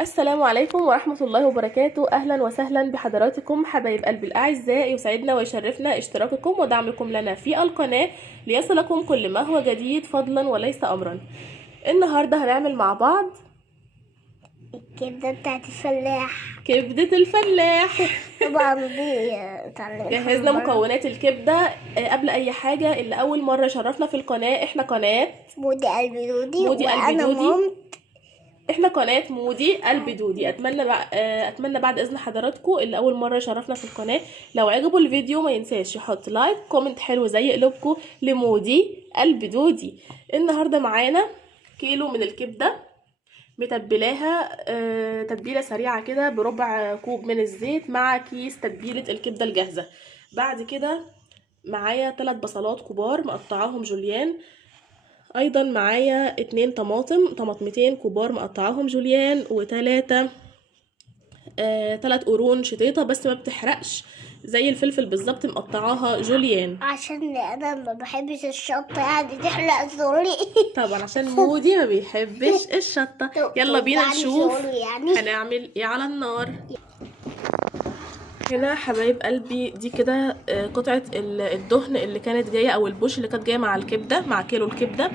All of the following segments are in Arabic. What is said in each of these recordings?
السلام عليكم ورحمة الله وبركاته. أهلا وسهلا بحضراتكم حبايب قلبي الأعزاء. يسعدنا ويشرفنا اشتراككم ودعمكم لنا في القناة ليصلكم كل ما هو جديد فضلا وليس أمرا. النهاردة هنعمل مع بعض الكبدة بتاعت الفلاح. كبدة الفلاح. طبعا دي جهزنا مكونات الكبدة. قبل أي حاجة، اللي أول مرة شرفنا في القناة، احنا قناة مودي قلبي دودي مودي قلبي وأنا دودي. مامت. احنا قناة مودي قلبي دودي. اتمنى بعد اذن حضراتكم اللي اول مرة شرفنا في القناة، لو عجبوا الفيديو ما ينساش يحط لايك كومنت حلو زي قلوبكم لمودي قلبي دودي. النهاردة معانا كيلو من الكبدة متبلاها تتبيلة سريعة كده بربع كوب من الزيت مع كيس تتبيلة الكبدة الجاهزة. بعد كده معايا 3 بصلات كبار مقطعاهم جوليان. ايضا معايا 2 طماطمتين كبار مقطعاهم جوليان، و3 3 قرون شطيطه بس ما بتحرقش زي الفلفل بالظبط مقطعاها جوليان، عشان أنا ما بحبش الشطة يعني تحرق زوري. طبعا عشان مودي ما بيحبش الشطه. يلا بينا نشوف هنعمل ايه على النار. هنا حبايب قلبي دي كده قطعه الدهن اللي كانت جايه او البوش اللي كانت جايه مع الكبده، مع كيلو الكبده.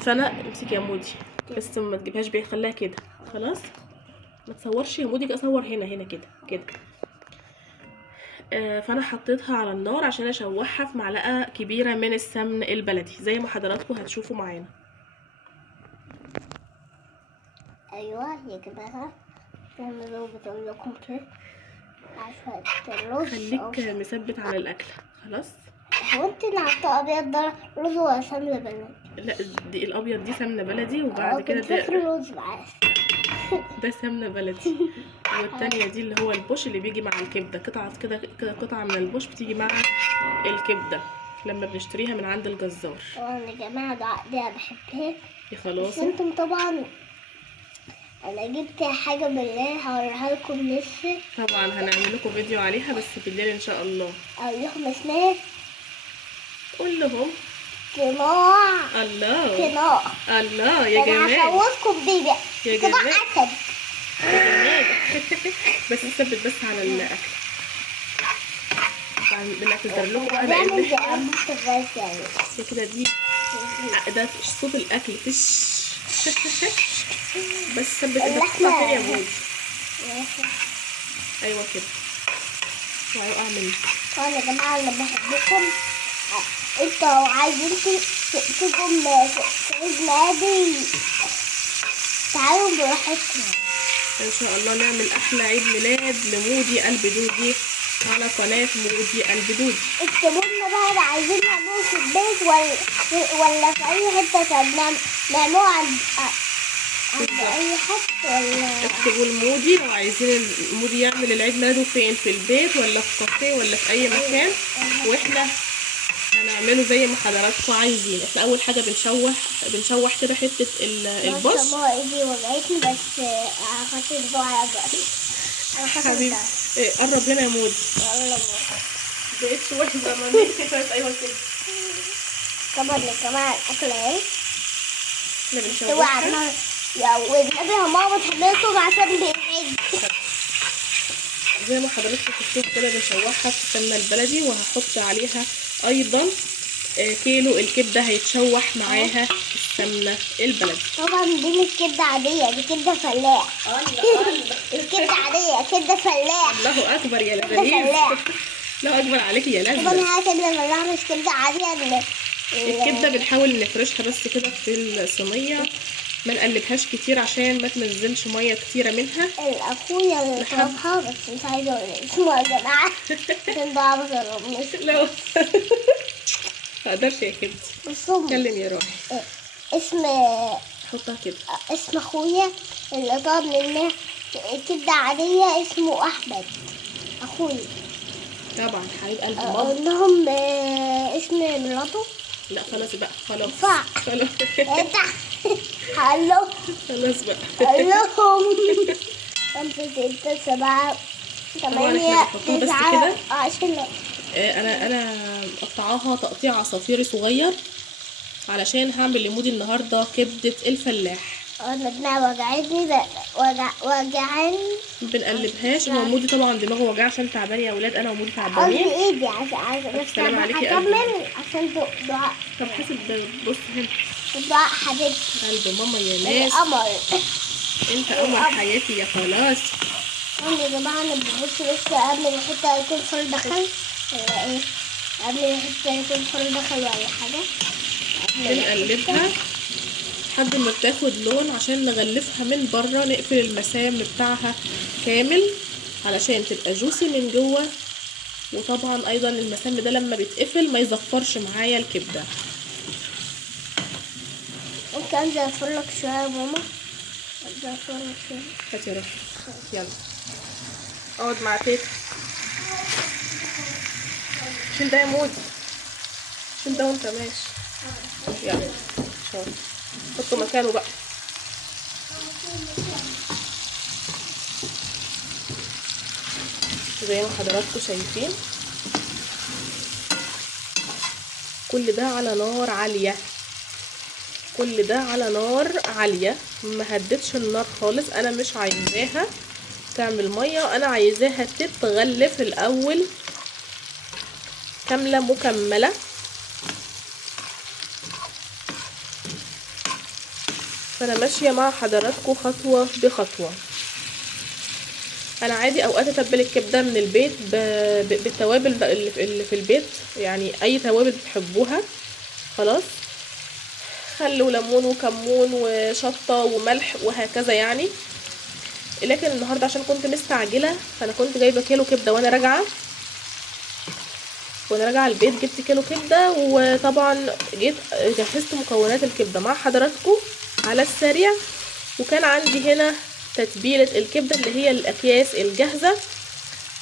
فانا امسك يا مودي بس ما تجيبهاش بيه، خليها كده خلاص. ما تصورش يا مودي، اصور هنا كده كده. فانا حطيتها على النار عشان اشوحها في معلقه كبيره من السمن البلدي زي ما حضراتكم هتشوفوا معانا. أيوة يا جماعة أنا لو بقول لكم كده عشان الرز خليك مثبت على الاكله خلاص. هو انت اللي حاطه ابيض ده رز ولا سمنه بلدي؟ لا دي الابيض دي سمنه بلدي، وبعد كده ده رز معاه ده سمنه بلدي. والتانية دي اللي هو البوش اللي بيجي مع الكبده، قطعه كده قطعه من البوش بتيجي مع الكبده لما بنشتريها من عند الجزار. طبعا يا جماعه دي بحبها يا خلاص. بس انتم طبعا انا جبت حاجه بالليل هوريها لكم لسه. طبعا هنعمل لكم فيديو عليها بس بالليل ان شاء الله. اقول لكم اسمها. قول لهم. قناع. الله قناع. الله يا جمال. انا هخوفكم بيه بقى يا جمال اسد يا جمال. بس ثبت بس على الاكل. بنعتذر لكم بقى نعمل زي ابوك الراس يعني كده. دي ده صوت الاكل فش. بس ثبت اللحمه فين يا مودي. ايوه كده وهيقع مني. طبعا يا جماعه انا بحبكم. انتوا عايزين تجوا في عيد ميلادي تعالوا براحتكم ان شاء الله نعمل احلى عيد ميلاد لمودي قلبي دودي على قناه مودي قلبي دودي. اكتبوا لنا بقى عايزين نعمله في البيت ولا في اي حته نعمله عند اي حد ولا. اكتبوا لمودي لو عايزين مودي يعمل العيد ميلاده فين، في البيت ولا في كافيه ولا في اي مكان، واحنا هنعمله زي ما حضراتكم عايزين. احنا اول حاجه بنشوح كده حته البص. ماما ايدي وجعتني بس هاخد الدعاء بقى. حبيبي قرب هنا يا مودي. يلا بقيت شويه زمانيه. ايوه كده. طبعا يا جماعه الاكل اهي احنا بنشوحها. يا والنبي يا ماما تحملته عشان بيعيد. زي ما حضراتكم شفتوا كده بنشوحها في السمنه البلدي، وهحط عليها ايضا كيلو الكبده هيتشوح معاها السمنه البلدي. طبعا دي مش كبده عاديه، دي كبده فلاح. الكبده عاديه كبده فلاح. الله اكبر يا لذيذ. الله اكبر عليكي يا لذيذ. طبعا هي كبده فلاح مش كبده عاديه. الكبده بنحاول نفرشها بس كده في الصينيه، ما نقلبهاش كتير عشان ما تنزلش ميه كتيره منها. اخويا اللي طلبها بس مش عايزه اقول اسمه يا جماعه عشان ده مش لا ما اقدرش يا كبدي. اتكلم يا روحي. اسم حطها كده. اسم اخويا اللي طلب مني كبده عاديه اسمه احمد اخويا. طبعا حبيب قلبي اقول ماما. لهم اسم مراته. لا خلاص بقى خلاص. خلاص. هلو خلاص بقى. هلو 5 6 7 8 9 10. انا مقطعاها تقطيع عصافيري صغير علشان هعمل لمودي النهارده كبده الفلاح. انا دماغي وجعتني وجعاني. بنقلبهاش. هو مودي طبعا دماغه وجع عشان تعبان يا اولاد، انا ومودي قصدي تعبانين. ايدي عشان بس السلام انا عليكي يا قلبي. هكمل عشان دعاء. طب حاسب. بص هنا. دعاء حبيبتي. قلب ماما يا ناس. القمر. انت قمر حياتي يا خلاص. يا جماعة انا ببص بس قبل ما الحتة يكون خل دخل ولا ايه؟ قبل ما الحتة يكون خل دخل ولا حاجة. بنقلبها لحد ما بتاخد لون عشان نغلفها من بره، نقفل المسام بتاعها كامل علشان تبقى جوسي من جوه. وطبعا ايضا المسام ده لما بيتقفل ما يزفرش معايا الكبده. ممكن انزل افرلك شوية يا ماما؟ انزل افرلك شوية. هاتي يا روحي. يلا اقعد مع تيتا. شيل ده يا مودي. شيل ده وانت ماشي. يلا شاطر. حطه مكانه بقى. زي ما حضراتكم شايفين كل ده على نار عالية. كل ده على نار عالية، ما هدتش النار خالص. انا مش عايزاها تعمل مية، انا عايزاها تتغلف الاول كاملة مكملة. فانا ماشية مع حضراتكم خطوة بخطوة. انا عادي اوقات اتبل الكبده من البيت بالتوابل اللي في البيت، يعني اي توابل بتحبوها خلاص، خل وليمون وكمون وشطه وملح وهكذا يعني. لكن النهارده عشان كنت مستعجله فانا كنت جايبه كيلو كبده، وانا راجعه البيت جبت كيلو كبده. وطبعا جيت جهزت مكونات الكبده مع حضراتكم على السريع. وكان عندي هنا تتبيله الكبده اللي هي الاكياس الجاهزه،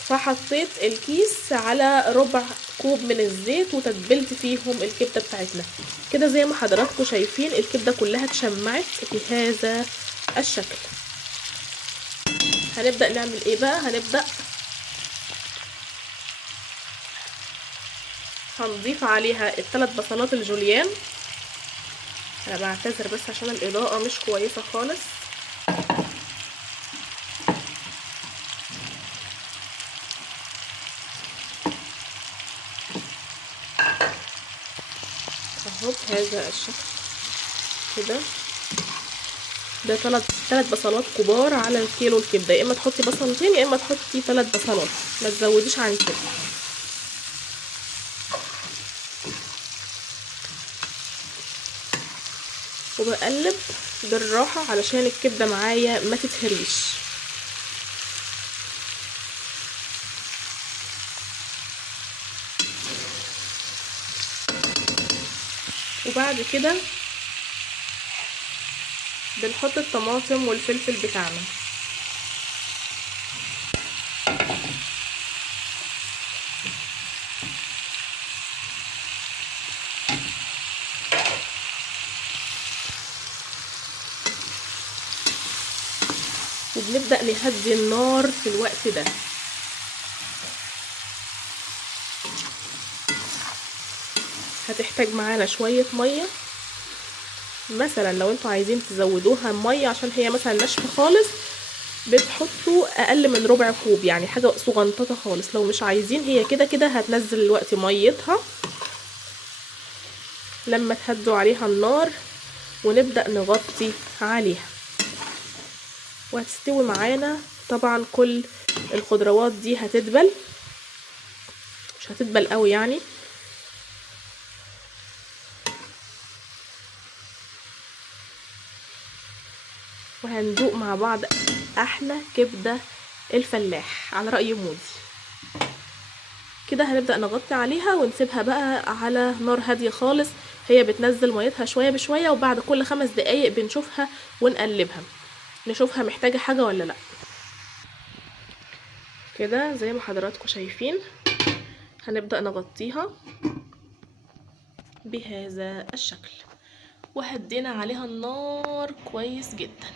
فحطيت الكيس على ربع كوب من الزيت وتتبلت فيهم الكبده بتاعتنا كده. زي ما حضراتكم شايفين الكبده كلها اتشمعت بهذا الشكل. هنبدا نعمل ايه بقى؟ هنضيف عليها ال3 بصلات الجوليان. انا بعتذر بس عشان الاضاءه مش كويسه خالص. اهو بهذا الشكل كده. ده 3 بصلات كبار على الكيلو الكبده، يا اما تحطي بصلتين يا اما تحطي 3 بصلات، ما تزوديش عن كده. وبقلب بالراحه علشان الكبده معايا ما تتهريش. وبعد كده بنحط الطماطم والفلفل بتاعنا. وبنبدأ نهدي النار في الوقت ده. هتحتاج معانا شوية مية، مثلا لو انتوا عايزين تزودوها مية عشان هي مثلا ناشفة خالص بتحطوا اقل من ربع كوب، يعني حاجة صغنططة خالص. لو مش عايزين هي كده كده هتنزل الوقت ميتها لما تهدوا عليها النار، ونبدأ نغطي عليها وهتستوي معانا. طبعا كل الخضروات دي هتدبل، مش هتدبل قوي يعني. وهندوق مع بعض احلى كبده الفلاح على رأي مودي. كده هنبدأ نغطي عليها ونسيبها بقى على نار هاديه خالص. هي بتنزل ميتها شويه بشويه، وبعد كل 5 دقايق بنشوفها ونقلبها نشوفها محتاجه حاجه ولا لا. كده زي ما حضراتكم شايفين هنبدأ نغطيها بهذا الشكل، وهدينا عليها النار كويس جدا.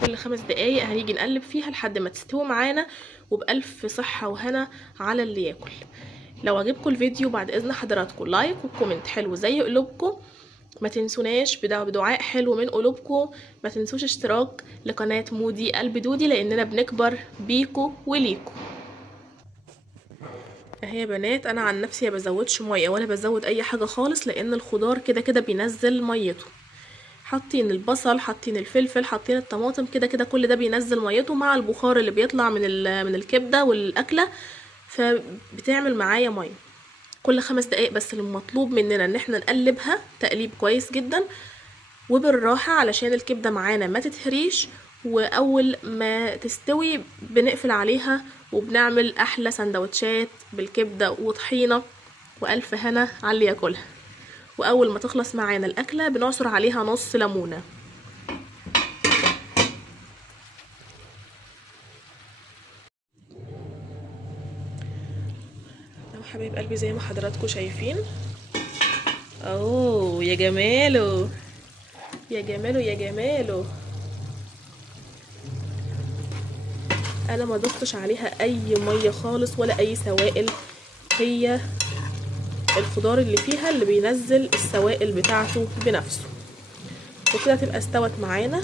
كل 5 دقايق هنيجي نقلب فيها لحد ما تستوي معانا، وبألف صحة وهنا على اللي ياكل. لو عجبكم الفيديو بعد اذن حضراتكم لايك وكومنت حلو زي قلوبكم، ما تنسوناش بدعاء حلو من قلوبكم، ما تنسوش اشتراك لقناة مودي البدودي لاننا بنكبر بيكو وليكو. اهي يا بنات انا عن نفسي ما بزودش ميه ولا بزود اي حاجه خالص، لان الخضار كده كده بينزل ميته. حاطين البصل، حاطين الفلفل، حاطين الطماطم، كده كده كل ده بينزل ميته مع البخار اللي بيطلع من الكبده والاكله، فبتعمل معايا ميه. كل 5 دقايق بس المطلوب مننا ان احنا نقلبها تقليب كويس جدا وبالراحه علشان الكبده معانا ما تتهريش، واول ما تستوي بنقفل عليها وبنعمل احلى سندوتشات بالكبده وطحينه والف هنا على اللي ياكلها. واول ما تخلص معانا الاكله بنعصر عليها نص ليمونه. حبايب قلبي زي ما حضراتكم شايفين، اوه يا جماله يا جماله يا جماله. انا ما ضفتش عليها اي ميه خالص ولا اي سوائل، هي الخضار اللي فيها اللي بينزل السوائل بتاعته بنفسه. وكده تبقى استوت معانا.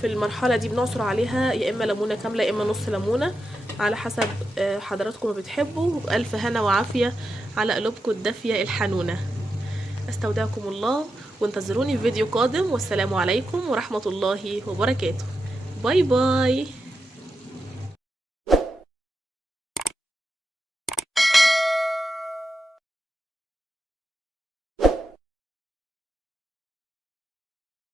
في المرحله دي بنعصر عليها يا اما ليمونه كامله يا اما نص ليمونه على حسب حضراتكم ما بتحبوا. والف هنا وعافيه على قلوبكم الدافيه الحنونه. استودعكم الله وانتظروني في فيديو قادم، والسلام عليكم ورحمه الله وبركاته. باي باي.